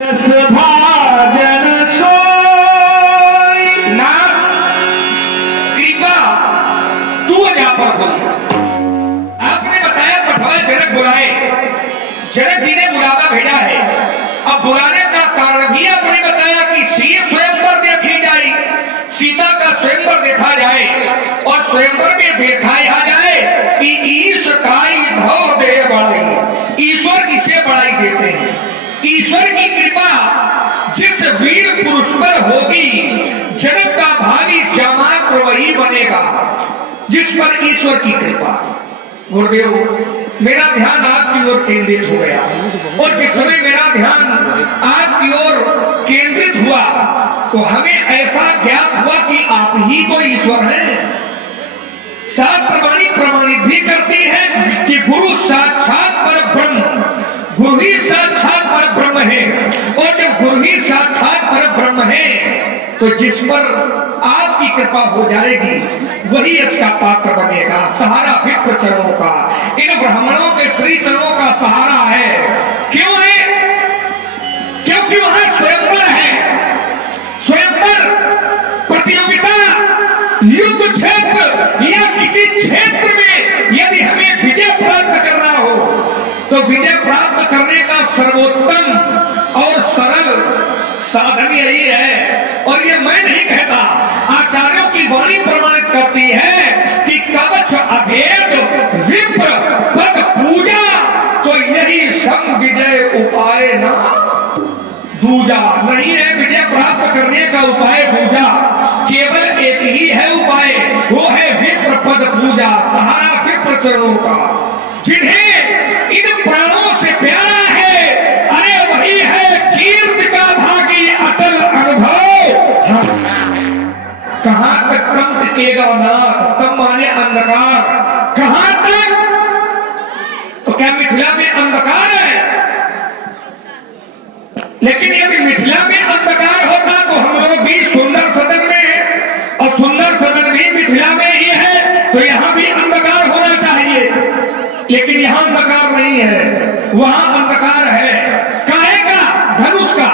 भाजन सोई नाथ कृपा तू जा पर खुद। आपने बताया पठवा जनक बुलाए, जनक जी ने बुलावा भेजा है। अब बुलाने का कारण भी आपने बताया कि स्वयंवर देखी जाए, सीता का स्वयंवर देखा जाए और स्वयंवर में दिखाया जाए कि ईश काई धौ दे बढ़ाई। ईश्वर किसे बढ़ाई देते हैं? ईश्वर की कृपा जिस वीर पुरुष पर होगी, जनक का भावी जमात्र वही बनेगा जिस पर ईश्वर की कृपा। गुरुदेव, मेरा ध्यान आपकी ओर केंद्रित हो गया और जिस समय मेरा ध्यान आपकी ओर केंद्रित हुआ तो हमें ऐसा ज्ञात हुआ कि आप ही तो ईश्वर हैं। शास्त्र वाणी प्रमाणित भी करती है कि गुरु साक्षात पर ब्रह्म, गुरु ही साक्षात पर ब्रह्म है। और जब गुरु ही साक्षात पर ब्रह्म है तो जिस पर आपकी कृपा हो जाएगी वही इसका पात्र बनेगा। सहारा विप्र चरणों का, इन ब्राह्मणों के श्री चरणों का सहारा है। क्यों है? क्योंकि वहां स्वयंवर है। स्वयंवर प्रतियोगिता, युद्ध क्षेत्र या किसी क्षेत्र में यदि हमें विजय प्राप्त करना हो तो विजय प्राप्त करने का सर्वोत्तम और सरल साधन यही है। और ये मैं नहीं कहता, आचार्यों की वाणी प्रमाणित करती है कि कवच अभेद विप्र पद पूजा, तो यही सम विजय उपाय ना दूजा। नहीं है विजय प्राप्त करने का उपाय दूजा, केवल एक ही है उपाय, वो है विप्र पद पूजा, सहारा विप्र चरणों का। जिन्हें इन प्राणों से प्यारा है, अरे वही है कीर्ति का भागी अटल अनुभव। कहां तक कम टिकेगा नाथ, तम माने अंधकार। कहां तक? तो क्या मिथिला में अंधकार है? लेकिन यदि मिथिला में अंधकार होता तो हम लोग भी सुंदर सदन में, और सुंदर सदन भी मिथिला में ही है तो यहां भी अंधकार होना चाहिए। लेकिन यहां अंधकार नहीं है, वहां अंधकार है। काहे का? धनुष का।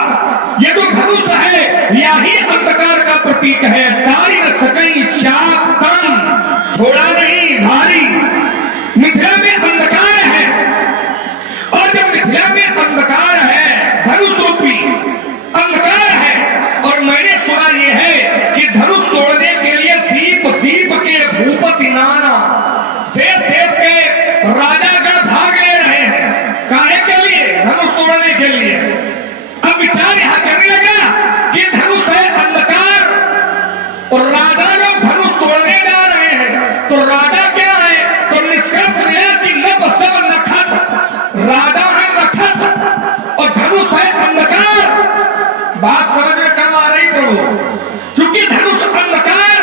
ये जो धनुष है यही अंधकार का प्रतीक है। तारी न सकई चाक तन, थोड़ा नहीं भारी। मिथिला में अंधकार है, और जब मिथिला में अंधकार है, धनुष रूपी अंधकार है। और मैंने सुना यह है कि धनुष तोड़ने के लिए दीप दीप के भूपति नाना देश देश के राजागण भाग ले रहे हैं। काहे के लिए? धनुष तोड़ने के लिए। अब विचार यहां करने लगा कि धनुष है अंधकार और राजा लोग धनुष तोड़ने जा रहे हैं, तो राजा क्या है? तो निष्कर्ष मिला कि नभ सब नखत, राजा है नखत और धनुष है अंधकार। बात समझ में कम आ रही प्रभु? चूंकि धनुष अंधकार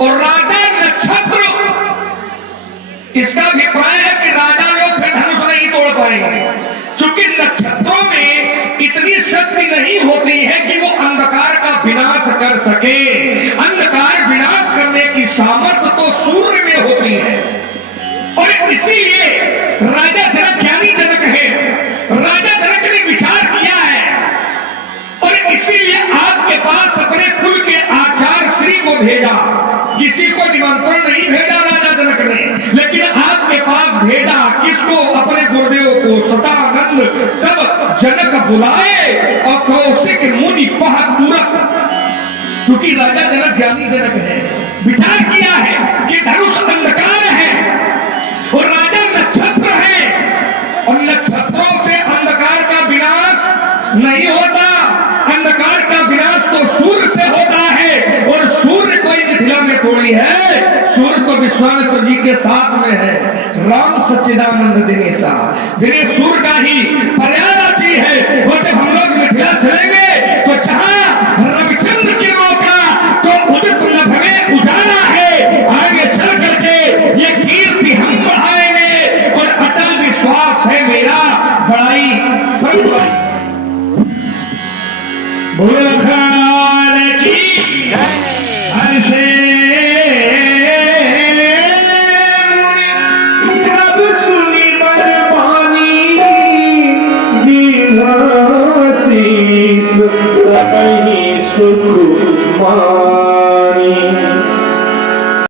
और राजा नक्षत्र, इसका अभिप्राय है कि राजा लोग फिर धनुष नहीं तोड़ पाएंगे। चूंकि नक्षत्रों में इतनी शक्ति नहीं होती है कि वो अंधकार का विनाश कर सके। अंधकार विनाश करने की सामर्थ्य तो सूर्य में होती है। और इसीलिए राजा जनक ज्ञानी जनक है, राजा जनक ने विचार किया है और इसीलिए आपके पास अपने कुल के आचार्य श्री को भेजा। किसी को निमंत्रण नहीं भेजा राजा जनक ने, लेकिन आपके पास भेजा किसको? अपने गुरुदेव को, सदानंद। तब जनक बुलाए और कौशिक मुनि पह तुरक। क्योंकि राजा जनक ज्ञानी जनक है, विचार किया है कि धनुष अंधकार है और राजा नक्षत्र है, और नक्षत्रों से अंधकार का विनाश नहीं होता। अंधकार का विनाश तो सूर्य से होता है, और सूर्य कोई मिथिला में थोड़ी है, सूर्य तो विश्वामित्र जी के साथ में है। राम सच्चिदानंद दिनेशा, जिन्हें सूर्य का ही पर्यायवाची है। और जब हम लोग मिथिला चलेंगे तो जहां रविचंद्र की रोका तो उदित नभ में उजाला है। आगे चल करके ये कीर्ति हम बढ़ाएंगे और अटल विश्वास है मेरा बड़ाई बोल की हर्षे सब सुनी बरबानी दीना सकहि सुख मानी।